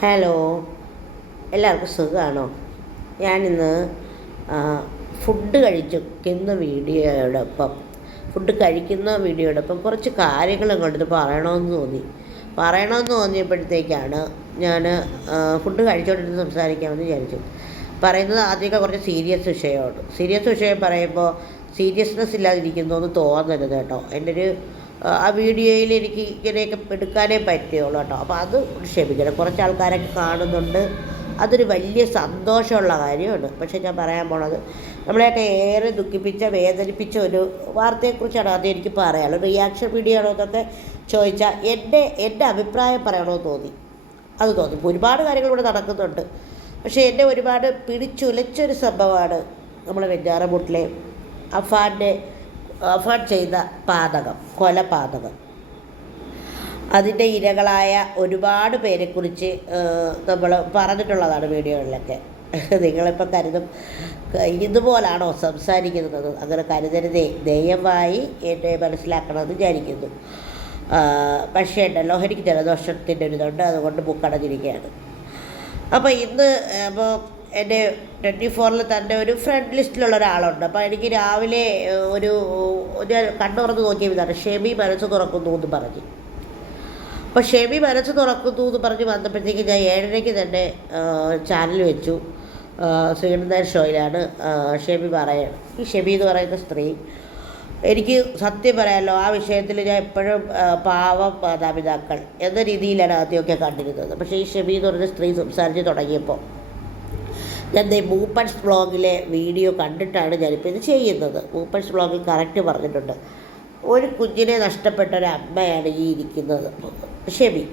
Hello. എല്ലാവർക്കും സുഖമാണോ ഞാനിന്ന് ഫുഡ് കഴിക്കുന്ന വീഡിയോയോടൊപ്പം ഫുഡ് കഴിക്കുന്ന വീഡിയോയോടൊപ്പം കുറച്ച് കാര്യങ്ങൾ ഇങ്ങോട്ട് പറയണമെന്ന് തോന്നി. പറയണമെന്ന് തോന്നിയപ്പോഴത്തേക്കാണ് ഞാൻ ഫുഡ് കഴിച്ചുകൊണ്ടിരുന്ന് സംസാരിക്കാമെന്ന് വിചാരിച്ചു. പറയുന്നത് ആദ്യമൊക്കെ കുറച്ച് സീരിയസ് വിഷയമാണ്. സീരിയസ് വിഷയം പറയുമ്പോൾ സീരിയസ്നെസ് ഇല്ലാതിരിക്കുന്നു എന്ന് തോന്നരുത് കേട്ടോ. എന്റെ ഒരു ആ, വീഡിയോയിൽ എനിക്ക് ഇങ്ങനെയൊക്കെ എടുക്കാനേ പറ്റുള്ളൂ കേട്ടോ. അപ്പോൾ അത് ക്ഷമിക്കണം. കുറച്ച് ആൾക്കാരൊക്കെ കാണുന്നുണ്ട്. അതൊരു വലിയ സന്തോഷമുള്ള കാര്യമാണ്. പക്ഷേ ഞാൻ പറയാൻ പോണത് നമ്മളെയൊക്കെ ഏറെ ദുഃഖിപ്പിച്ച വേദനിപ്പിച്ച ഒരു വാർത്തയെക്കുറിച്ചാണ് ആദ്യം എനിക്ക് പറയാനുള്ളത്. റിയാക്ഷൻ വീഡിയോ ആണോ എന്നൊക്കെ ചോദിച്ചാൽ എന്റെ എന്റെ അഭിപ്രായം പറയണമെന്ന് തോന്നി. അത് തോന്നി. ഒരുപാട് കാര്യങ്ങൾ ഇവിടെ നടക്കുന്നുണ്ട്. പക്ഷേ എന്നെ ഒരുപാട് പിടിച്ചുലച്ചൊരു സംഭവമാണ് നമ്മളെ വെഞ്ഞാറമൂട്ടിലെ അഫാന്റെ അഫാൻ ചെയ്ത പാതകം കൊലപാതകം. അതിന്റെ ഇരകളായ ഒരുപാട് പേരെക്കുറിച്ച് നമ്മൾ പറഞ്ഞിട്ടുള്ളതാണ് വീഡിയോകളിലൊക്കെ. നിങ്ങളിപ്പോൾ കരുതും ഇതുപോലാണോ സംസാരിക്കുന്നത്? അങ്ങനെ കരുതരുതേ. ദയവായി എന്നെ മനസ്സിലാക്കണമെന്ന് വിചാരിക്കുന്നു. പക്ഷേ ഉണ്ടല്ലോ എനിക്ക് ജലദോഷത്തിന്റെ ഒരു ഇതുണ്ട് അതുകൊണ്ട് ബുക്കടഞ്ഞിരിക്കുകയാണ് അപ്പോൾ ഇന്ന് അപ്പോൾ എന്റെ ട്വന്റി ഫോറിൽ തന്റെ ഒരു ഫ്രണ്ട് ലിസ്റ്റിലുള്ള ഒരാളുണ്ട്. അപ്പോൾ എനിക്ക് രാവിലെ ഒരു ഞാൻ നോക്കിയ ഇതാണ്. ഷെമി മനസ്സ് തുറക്കുന്നു എന്ന് പറഞ്ഞു. അപ്പോൾ ഷെമി മനസ്സ് തുറക്കുന്നു എന്ന് പറഞ്ഞ് വന്നപ്പോഴത്തേക്ക് ഞാൻ ഏഴരയ്ക്ക് തന്നെ ചാനൽ വെച്ചു. ശ്രീകണ്ഠൻ ഷോയിലാണ്. ഷെമി പറയണം. ഈ ഷെമി എന്ന് പറയുന്ന സ്ത്രീ എനിക്ക് സത്യം പറയാമല്ലോ ആ വിഷയത്തിൽ ഞാൻ എപ്പോഴും പാവം മാതാപിതാക്കൾ എന്ന രീതിയിലാണ് ആദ്യമൊക്കെ കണ്ടിരുന്നത്. പക്ഷേ ഈ ഷെമി എന്ന് പറയുന്ന സ്ത്രീ സംസാരിച്ച് തുടങ്ങിയപ്പോൾ ഞാൻ ദേ മൂപ്പൻസ് ബ്ലോഗിലെ വീഡിയോ കണ്ടിട്ടാണ് ഞാനിപ്പോൾ ഇത് ചെയ്യുന്നത്. മൂപ്പൻസ് ബ്ലോഗിൽ കറക്റ്റ് പറഞ്ഞിട്ടുണ്ട്. ഒരു കുഞ്ഞിനെ നഷ്ടപ്പെട്ട ഒരു അമ്മയാണ് ഈ ഇരിക്കുന്നത്. ഷെമി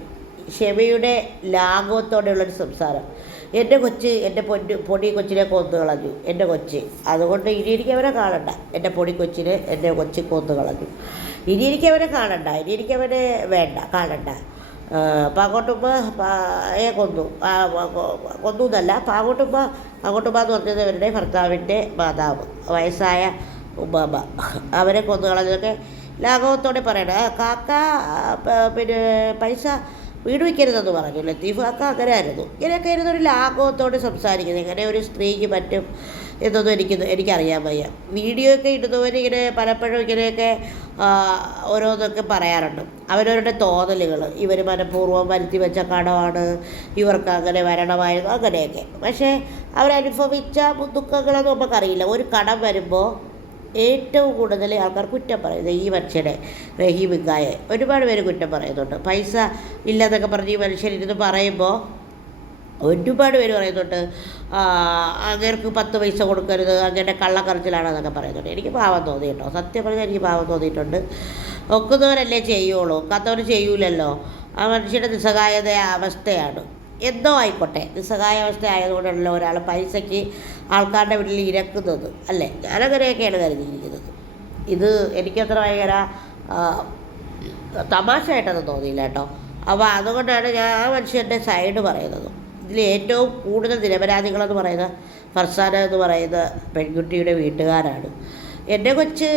ഷെമിയുടെ ലാഘവത്തോടെയുള്ളൊരു സംസാരം. എന്റെ കൊച്ച് എന്റെ പൊന്നു പൊടി കൊച്ചിനെ കൊന്നു കളഞ്ഞു. എന്റെ കൊച്ച്. അതുകൊണ്ട് ഇനി എനിക്ക് അവനെ കാണണ്ട. എന്റെ പൊടി കൊച്ചിനെ എന്റെ കൊച്ച് കൊന്നു കളഞ്ഞു. ഇനി എനിക്ക് അവനെ കാണണ്ട. ഇനി എനിക്ക് അവനെ വേണ്ട കാണണ്ട. പാങ്ങോട്ടുമ്മ പായെ കൊന്നു. കൊന്നു എന്നല്ല പാങ്ങോട്ടുമ്മ പാങ്ങോട്ടുമ്മ എന്ന് പറഞ്ഞത് ഇവരുടെ ഭർത്താവിന്റെ മാതാവ് വയസ്സായ ഉമ്മാമ്മ. അവരെ കൊന്നു കളഞ്ഞതൊക്കെ ലാഘവത്തോടെ പറയണം. കാക്ക പിന്നെ പൈസ വീട് വയ്ക്കരുതെന്ന് പറഞ്ഞു. ലത്തീഫ് കാക്ക അങ്ങനെ ആയിരുന്നു ഇങ്ങനെയൊക്കെ ആയിരുന്നു ഒരു ലാഘവത്തോടെ സംസാരിക്കുന്നത്. ഇങ്ങനെ ഒരു സ്ത്രീക്ക് പറ്റും. എന്നൊന്നും എനിക്ക് എനിക്കറിയാൻ വയ്യ. വീഡിയോ ഒക്കെ ഇടുന്നവർ ഇങ്ങനെ പലപ്പോഴും ഇങ്ങനെയൊക്കെ ഓരോന്നൊക്കെ പറയാറുണ്ട്. അവരവരുടെ തോന്നലുകൾ ഇവർ മനഃപൂർവം വരുത്തി വെച്ച കടമാണ് ഇവർക്ക് അങ്ങനെ വരണമായിരുന്നു അങ്ങനെയൊക്കെ. പക്ഷേ അവരനുഭവിച്ച ദുഃഖങ്ങളൊന്നും നമുക്കറിയില്ല. ഒരു കടം വരുമ്പോൾ ഏറ്റവും കൂടുതൽ ആൾക്കാർ കുറ്റം പറയുന്നത് ഈ മനുഷ്യനെ റഹീമിക്കായെ. ഒരുപാട് പേര് കുറ്റം പറയുന്നുണ്ട്. പൈസ ഇല്ലെന്നൊക്കെ പറഞ്ഞ് ഈ മനുഷ്യനിരുന്ന് പറയുമ്പോൾ ഒരുപാട് പേര് പറയുന്നുണ്ട് അങ്ങേർക്ക് പത്ത് പൈസ കൊടുക്കരുത് അങ്ങേന്റെ കള്ളക്കറച്ചിലാണെന്നൊക്കെ പറയുന്നുണ്ട്. എനിക്ക് പാവം തോന്നി കേട്ടോ. സത്യം പറഞ്ഞാൽ എനിക്ക് പാവം തോന്നിയിട്ടുണ്ട്. ഒക്കുന്നവരല്ലേ ചെയ്യുള്ളൂ. ഒക്കാത്തവർ ചെയ്യൂലല്ലോ. ആ മനുഷ്യന്റെ നിസ്സഹായത അവസ്ഥയാണ്. എന്തോ ആയിക്കോട്ടെ. നിസ്സഹായ അവസ്ഥ ആയതുകൊണ്ടല്ലോ ഒരാൾ പൈസയ്ക്ക് ആൾക്കാരുടെ വീട്ടിൽ ഇരക്കുന്നത് അല്ലേ? ഞാനങ്ങനെയൊക്കെയാണ് കരുതിയിരിക്കുന്നത്. ഇത് എനിക്കത്ര ഭയങ്കര തമാശയായിട്ടൊന്നും തോന്നിയില്ല കേട്ടോ. അപ്പോൾ അതുകൊണ്ടാണ് ഞാൻ ആ മനുഷ്യന്റെ സൈഡ് പറയുന്നത്. ഇതിൽ ഏറ്റവും കൂടുതൽ നിരപരാധികളെന്ന് പറയുന്ന ഫർസാന എന്ന് പറയുന്ന പെൺകുട്ടിയുടെ വീട്ടുകാരാണ്. എന്റെ കൊച്ച്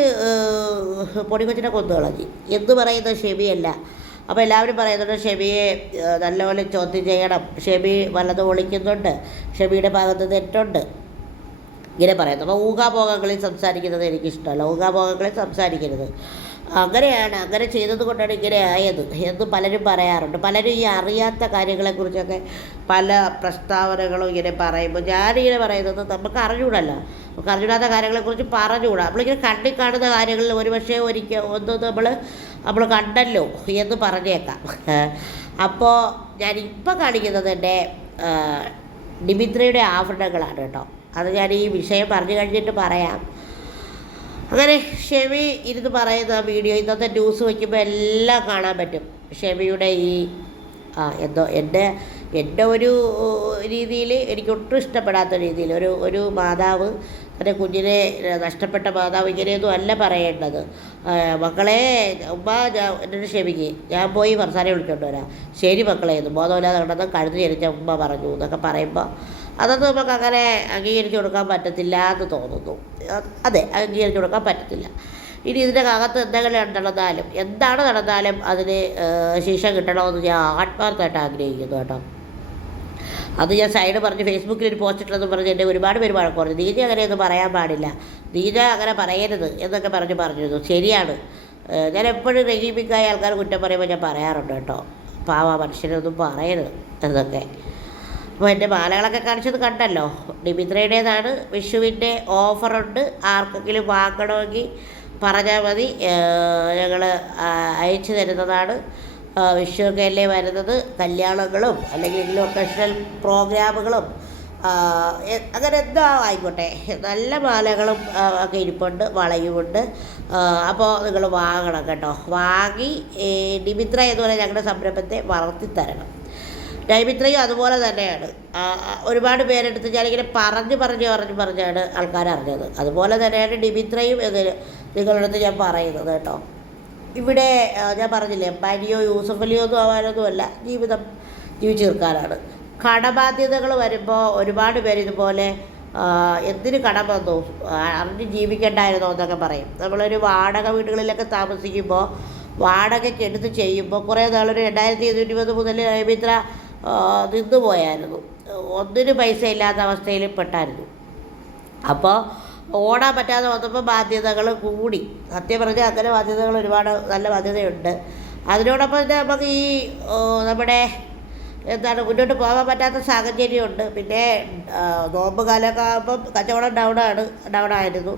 പൊടി പൊടിക്കൊച്ചിനെ കൊന്നു കളഞ്ഞു. എന്ന് പറയുന്നത് ഷെബിയല്ല. അപ്പോൾ എല്ലാവരും പറയുന്നുണ്ട് ഷെബിയെ നല്ലപോലെ ചോദ്യം ചെയ്യണം. ഷെബി വല്ലത് ഒളിക്കുന്നുണ്ട്. ഷെബിയുടെ ഭാഗത്ത് തെറ്റുണ്ട്. ഇങ്ങനെ പറയുന്നത് അപ്പോൾ ഊഹാഭോഗങ്ങളിൽ സംസാരിക്കുന്നത് എനിക്കിഷ്ടമല്ല. ഊഹാഭോഗങ്ങളിൽ സംസാരിക്കരുത്. അങ്ങനെയാണ് അങ്ങനെ ചെയ്തത് കൊണ്ടാണ് ഇങ്ങനെ ആയത് എന്ന് പലരും പറയാറുണ്ട്. പലരും ഈ അറിയാത്ത കാര്യങ്ങളെക്കുറിച്ചൊക്കെ പല പ്രസ്താവനകളും ഇങ്ങനെ പറയുമ്പോൾ ഞാനിങ്ങനെ പറയുന്നത് നമുക്ക് അറിഞ്ഞൂടല്ലോ. നമുക്ക് അറിഞ്ഞൂടാത്ത കാര്യങ്ങളെക്കുറിച്ച് പറഞ്ഞുകൂടാ. നമ്മളിങ്ങനെ കാണുന്ന കാര്യങ്ങളിൽ ഒരു പക്ഷേ ഒരിക്കൽ ഒന്ന് നമ്മൾ നമ്മൾ കണ്ടല്ലോ എന്ന് പറഞ്ഞേക്കാം. അപ്പോൾ ഇപ്പം കാണിക്കുന്നത് എന്റെ ഡിമിത്രിയുടെ ആഭരണങ്ങളാണ് കേട്ടോ. അത് ഞാൻ ഈ വിഷയം പറഞ്ഞു കഴിഞ്ഞിട്ട് പറയാം. അങ്ങനെ ഷെമി ഇരുന്ന് പറയുന്ന വീഡിയോ ഇന്നത്തെ ന്യൂസ് വയ്ക്കുമ്പോൾ എല്ലാം കാണാൻ പറ്റും. ഷെമിയുടെ ഈ ആ എന്തോ എന്റെ എന്റെ ഒരു രീതിയിൽ എനിക്ക് ഒട്ടും ഇഷ്ടപ്പെടാത്ത രീതിയിൽ ഒരു ഒരു മാതാവ് തന്റെ കുഞ്ഞിനെ നഷ്ടപ്പെട്ട മാതാവ് ഇങ്ങനെയൊന്നും അല്ല പറയേണ്ടത്. മക്കളെ ഉമ്മ ഞാൻ എന്നോട് ക്ഷമിക്ക് ഞാൻ പോയി ഫർസാനെ വിളിച്ചോണ്ട് വരാം. ശരി മക്കളെ എന്ന് ബോധമില്ലാതെ കിടന്ന് കഴുതി ചരിച്ച ഉമ്മ പറഞ്ഞു എന്നൊക്കെ പറയുമ്പോൾ അതൊന്നും നമുക്ക് അങ്ങനെ അംഗീകരിച്ചു കൊടുക്കാൻ പറ്റത്തില്ല എന്ന് തോന്നുന്നു. അതെ അംഗീകരിച്ചു കൊടുക്കാൻ പറ്റത്തില്ല. ഇനി ഇതിന്റെ അകത്ത് എന്തെങ്കിലും നടന്നാലും എന്താണ് നടന്നാലും അതിന് ശിക്ഷ കിട്ടണമെന്ന് ഞാൻ ആത്മാർത്ഥമായിട്ട് ആഗ്രഹിക്കുന്നു കേട്ടോ. അത് ഞാൻ സൈഡ് പറഞ്ഞ് ഫേസ്ബുക്കിൽ ഒരു പോസ്റ്റ് ഇട്ടെന്ന് പറഞ്ഞ് എന്റെ ഒരുപാട് പേര് വഴക്ക് പറഞ്ഞു. നീജ അങ്ങനെയൊന്നും പറയാൻ പാടില്ല. നീജ അങ്ങനെ പറയരുത് എന്നൊക്കെ പറഞ്ഞ് പറഞ്ഞിരുന്നു. ശരിയാണ്. ഞാൻ എപ്പോഴും റഹീമിക്കായ ആൾക്കാർ കുറ്റം പറയുമ്പോൾ ഞാൻ പറയാറുണ്ട് കേട്ടോ. പാവ മനുഷ്യനൊന്നും പറയരുത് എന്നൊക്കെ. അപ്പോൾ എന്റെ മാലകളൊക്കെ കാണിച്ചത് കണ്ടല്ലോ. ഡിമിത്രയുടേതാണ് വിഷുവിന്റെ ഓഫറുണ്ട്. ആർക്കെങ്കിലും വാങ്ങണമെങ്കിൽ പറഞ്ഞാൽ മതി. ഞങ്ങൾ അയച്ചു തരുന്നതാണ്. വിഷുവൊക്കെ അല്ലേ വരുന്നത്? കല്യാണങ്ങളും അല്ലെങ്കിൽ ഒക്കേഷണൽ പ്രോഗ്രാമുകളും അങ്ങനെ എന്താ ആയിക്കോട്ടെ. നല്ല മാലകളും ഒക്കെ ഇരിപ്പുണ്ട് വളയുമുണ്ട്. അപ്പോൾ നിങ്ങൾ വാങ്ങണം കേട്ടോ. വാങ്ങി ഡിമിത്ര എന്ന് പറയുന്ന ഞങ്ങളുടെ സംരംഭത്തെ വളർത്തിത്തരണം. നൈമിത്രയും അതുപോലെ തന്നെയാണ്. ഒരുപാട് പേരെടുത്ത് ഞാനിങ്ങനെ പറഞ്ഞ് പറഞ്ഞ് പറഞ്ഞ് പറഞ്ഞാണ് ആൾക്കാർ അറിഞ്ഞത്. അതുപോലെ തന്നെയാണ് ഡിമിത്രയും എന്ന് നിങ്ങളുടെ അടുത്ത് ഞാൻ പറയുന്നത് കേട്ടോ. ഇവിടെ ഞാൻ പറഞ്ഞില്ലേ അമ്പാനിയോ യൂസഫലിയോ ഒന്നും ആവാനൊന്നുമല്ല ജീവിതം ജീവിച്ചു തീർക്കാനാണ്. കടബാധ്യതകൾ വരുമ്പോൾ ഒരുപാട് പേര് ഇതുപോലെ എന്തിന് കടം വന്നു? അറിഞ്ഞ് ജീവിക്കണ്ടായിരുന്നോ എന്നൊക്കെ പറയും. നമ്മളൊരു വാടക വീടുകളിലൊക്കെ താമസിക്കുമ്പോൾ വാടകയ്ക്ക് എടുത്ത് ചെയ്യുമ്പോൾ കുറേ നാളൊരു രണ്ടായിരത്തി ഇരുപത് മുതൽ നൈമിത്ര നിന്നു പോയായിരുന്നു. ഒന്നിനും പൈസ ഇല്ലാത്ത അവസ്ഥയിൽ പെട്ടായിരുന്നു. അപ്പോൾ ഓടാൻ പറ്റാതെ വന്നപ്പോൾ ബാധ്യതകൾ കൂടി. സത്യം പറഞ്ഞാൽ അങ്ങനെ ബാധ്യതകൾ ഒരുപാട് നല്ല ബാധ്യതയുണ്ട്. അതിനോടൊപ്പം തന്നെ നമുക്ക് ഈ നമ്മുടെ എന്താണ് മുന്നോട്ട് പോകാൻ പറ്റാത്ത സാഹചര്യമുണ്ട്. പിന്നെ നോമ്പ് കാലമൊക്കെ ആകുമ്പം കച്ചവടം ഡൗണാണ് ഡൗൺ ആയിരുന്നു.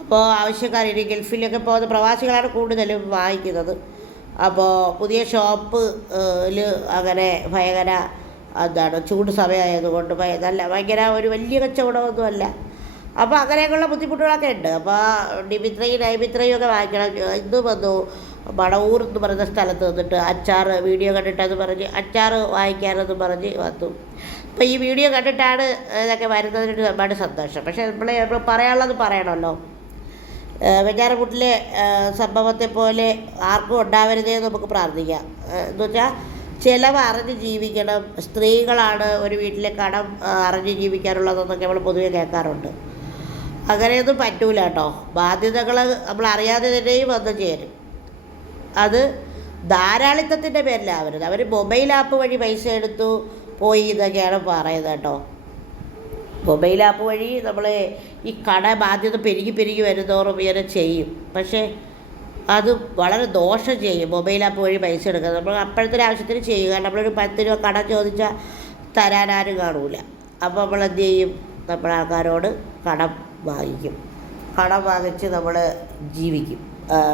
അപ്പോൾ ആവശ്യക്കാരിനി ഗൾഫിലൊക്കെ പോകുന്ന പ്രവാസികളാണ് കൂടുതലും വാങ്ങിക്കുന്നത്. അപ്പോൾ പുതിയ ഷോപ്പ് അങ്ങനെ ഭയങ്കര എന്താണ് ചൂട് സമയമായതുകൊണ്ട് നല്ല ഭയങ്കര ഒരു വലിയ കച്ചവടമൊന്നുമല്ല. അപ്പോൾ അങ്ങനെയൊക്കെയുള്ള ബുദ്ധിമുട്ടുകളൊക്കെ ഉണ്ട്. അപ്പോൾ ഡിമിത്രയും നൈമിത്രയും ഒക്കെ വാങ്ങിക്കണം. ഇന്ന് വന്നു. മടവൂർ എന്ന് പറയുന്ന സ്ഥലത്ത് നിന്നിട്ട് അച്ചാർ വീഡിയോ കണ്ടിട്ടെന്ന് പറഞ്ഞ് അച്ചാർ വാങ്ങിക്കാനെന്ന് പറഞ്ഞ് വന്നു. അപ്പോൾ ഈ വീഡിയോ കണ്ടിട്ടാണ് ഇതൊക്കെ വരുന്നതിന് ഒരുപാട് സന്തോഷം. പക്ഷേ നമ്മൾ പറയാനുള്ളത് പറയണമല്ലോ. വെഞ്ഞാറമൂട്ടിലെ സംഭവത്തെ പോലെ ആർക്കും ഉണ്ടാവരുതേ നമുക്ക് പ്രാർത്ഥിക്കാം. എന്ന് വെച്ചാൽ ചിലവ് അറിഞ്ഞ് ജീവിക്കണം. സ്ത്രീകളാണ് ഒരു വീട്ടിലെ കടം അറിഞ്ഞ് ജീവിക്കാനുള്ളതെന്നൊക്കെ നമ്മൾ പൊതുവെ കേൾക്കാറുണ്ട്. അങ്ങനെയൊന്നും പറ്റൂല കേട്ടോ. ബാധ്യതകൾ നമ്മൾ അറിയാതെ തന്നെയും വന്നു ചേരും. അത് ധാരാളിത്തത്തിന്റെ പേരിലാവരുത് അവർ മൊബൈൽ ആപ്പ് വഴി പൈസ എടുത്തു പോയി എന്നൊക്കെയാണ് പറയുന്നത് കേട്ടോ. മൊബൈൽ ആപ്പ് വഴി നമ്മൾ ഈ കട ബാധ്യത പെരുകി പെരുകി വരുന്നോറും ഇങ്ങനെ ചെയ്യും. പക്ഷേ അത് വളരെ ദോഷം ചെയ്യും മൊബൈൽ ആപ്പ് വഴി പൈസ എടുക്കുക നമ്മൾ അപ്പോഴത്തെ ആവശ്യത്തിന് ചെയ്യുക നമ്മളൊരു പത്ത് രൂപ കട ചോദിച്ചാൽ തരാനാരും കാണൂല. അപ്പോൾ നമ്മൾ എന്ത് ചെയ്യും? നമ്മൾ ആൾക്കാരോട് കടം വാങ്ങിക്കും. കടം വാങ്ങിച്ച് നമ്മൾ ജീവിക്കും.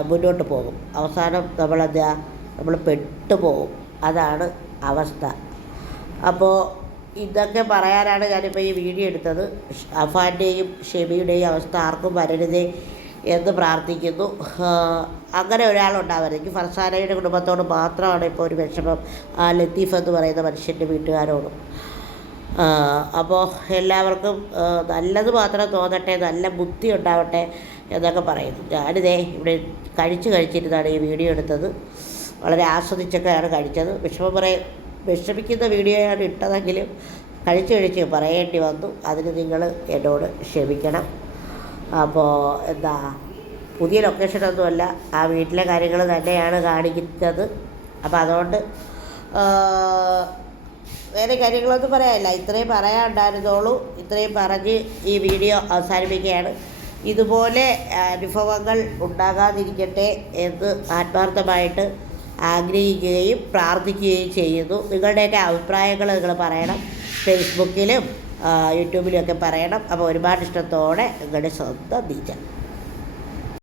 മുന്നോട്ട് പോകും. അവസാനം നമ്മളെന്താ? നമ്മൾ പെട്ടുപോകും. അതാണ് അവസ്ഥ. അപ്പോൾ ഇതൊക്കെ പറയാനാണ് ഞാനിപ്പോൾ ഈ വീഡിയോ എടുത്തത്. അഫാന്റെയും ഷെബിയുടെയും അവസ്ഥ ആർക്കും വരരുതേ എന്ന് പ്രാർത്ഥിക്കുന്നു. അങ്ങനെ ഒരാളുണ്ടാവരുത് എനിക്ക് ഫർസാനയുടെ കുടുംബത്തോട് മാത്രമാണ് ഇപ്പോൾ ഒരു വിഷമം. ആ ലത്തീഫ് എന്ന് പറയുന്ന മനുഷ്യന്റെ വീട്ടുകാരോടും. അപ്പോൾ എല്ലാവർക്കും നല്ലത് മാത്രം തോന്നട്ടെ നല്ല ബുദ്ധി ഉണ്ടാവട്ടെ എന്നൊക്കെ പറയുന്നു. ഞാനിതേ ഇവിടെ കഴിച്ച് കഴിച്ചിരുന്നാണ് ഈ വീഡിയോ എടുത്തത്. വളരെ ആസ്വദിച്ചൊക്കെയാണ് കഴിച്ചത്. വിഷമം പറയ വിഷമിക്കുന്ന വീഡിയോയാണ് ഇട്ടതെങ്കിലും കഴിച്ച് കഴിച്ച് പറയേണ്ടി വന്നു. അതിന് നിങ്ങൾ എന്നോട് ക്ഷമിക്കണം. അപ്പോൾ എന്താ പുതിയ ലൊക്കേഷനൊന്നുമല്ല ആ വീട്ടിലെ കാര്യങ്ങൾ തന്നെയാണ് കാണിക്കുന്നത്. അപ്പോൾ അതുകൊണ്ട് വേറെ കാര്യങ്ങളൊന്നും പറയാനില്ല. ഇത്രയും പറയാണ്ടായിരുന്നോളൂ ഇത്രയും പറഞ്ഞ് ഈ വീഡിയോ അവസാനിപ്പിക്കുകയാണ്. ഇതുപോലെ അനുഭവങ്ങൾ ഉണ്ടാകാതിരിക്കട്ടെ എന്ന് ആത്മാർത്ഥമായിട്ട് ആഗ്രഹിക്കുകയും പ്രാർത്ഥിക്കുകയും ചെയ്യുന്നു. നിങ്ങളുടെയൊക്കെ അഭിപ്രായങ്ങൾ നിങ്ങൾ പറയണം. ഫേസ്ബുക്കിലും യൂട്യൂബിലും ഒക്കെ പറയണം. അപ്പോൾ ഒരുപാട് ഇഷ്ടത്തോടെ നിങ്ങളുടെ സ്വന്തം നീച്ച